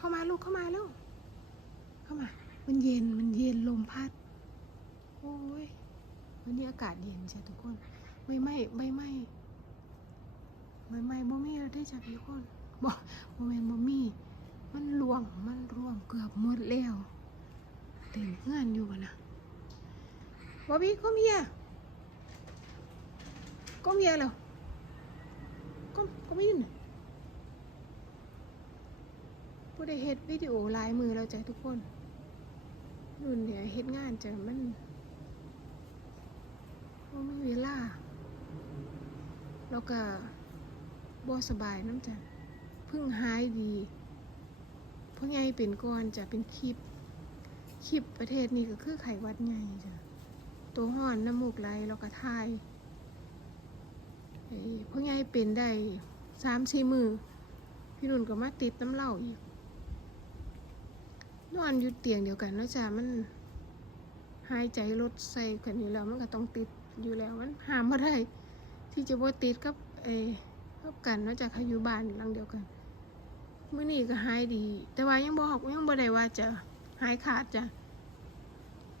เข้ามาลูกเข้ามาล้วเข้ามา มันเย็นมันเย็นลมพัด โอ้ยวันนี้อากาศเย็นใช่ทุกคนไม่ไม้ไม่ไม้ไม่ไม้บ่มีแล้วได้จ้ะพี่คนบ่บ่แมนบ่มีมันรวงมันรวงเกือบหมดแล้วเต็มเงื่อนอยู่นะบอบบี้ก็มีอะก็มีแล้วก็ก็ไม่ยิน น่ะผู้เฮ็ดวิดีโอหลายมือแล้วจ้ะทุกคนรุ่นเดี๋ยวเฮ็ดงานจ้ะมันบ่มีเวลาแล้วก็บ่สบายน้ำจ้ะเพิ่งหายดีเพราะไงเป็นก่อนจะเป็นคลิปคลิปประเทศนี้ก็คือไขหวัดใหญ่จ้ะตัวห่อนน้ำมูกไหลแล้วก็ทายไอ้พ่อใหญ่เป็นได้สามสี่มือพี่นุ่นก็มาติดน้ำเหล้าอีก นอนอยู่เตียงเดียวกันนาะจ้ะมันหายใจลดใส่กันอยู่แล้วมันก็ต้องติดอยู่แล้วมันหามมาได้ ที่จะบ่ติดกับเอกับกันนาะจากเขาอยู่บ้านหลังเดียวกันเมื้อนี้ก็หายดี แต่ว่ายังบอกยังบ่ได้ว่าจะหายขาดจ้ะ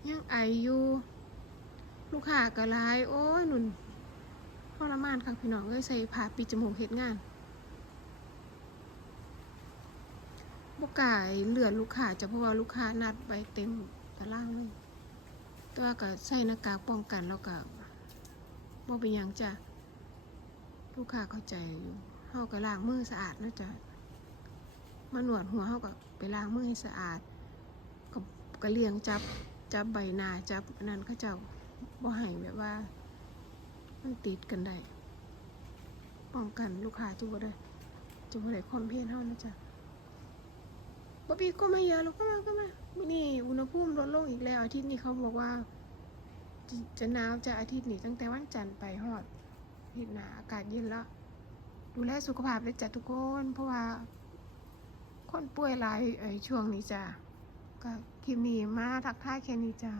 ยังไออยู่ลูกค้าก็ร้าย โอ้ยหนุนทรมานค่ะพี่น้องเอ้ยใส่ผ้าปิดจมูกเฮ็ดงาน บกล้ายเหลือลูกค้าจะเพราะว่าลูกค้านัดไปเต็มตารางเลยแตัวาก็ใส่หน้ากากป้องกันแล้วก็บ่เป็นยังจ้ะลูกค้าเข้าใจอยู่เฮาก็ล้างมือสะอาดนะจ๊ะมาหนวดหัวเฮาก็ไปล้างมือให้สะอาดก็กเลียงจับจับใบหน้าจับนนั้นเขาเจ้าบ่ให้แบบว่า มันติดกันได้ป้องกันลูกค้าทุกคนได้จะบ่ได้คอมเพลนเฮานะจ๊ะ บ๊อบบี้ก็ไม่เยอะหรอกก็มาก็มามื้อนี้อุณหภูมิลดลงอีกแล้ว อาทิตย์นี้เขาบอกว่าจะจะหนาวจะอาทิตย์นี้ตั้งแต่วันจันทร์ไปฮอดเห็นหนาอากาศเย็นแล้วดูแลสุขภาพด้วยจ้ะทุกคน เพราะว่า คนป่วยหลายไอ้ช่วงนี้จ้ะก็คลิปนี้มาทักทายแค่นี้จ้า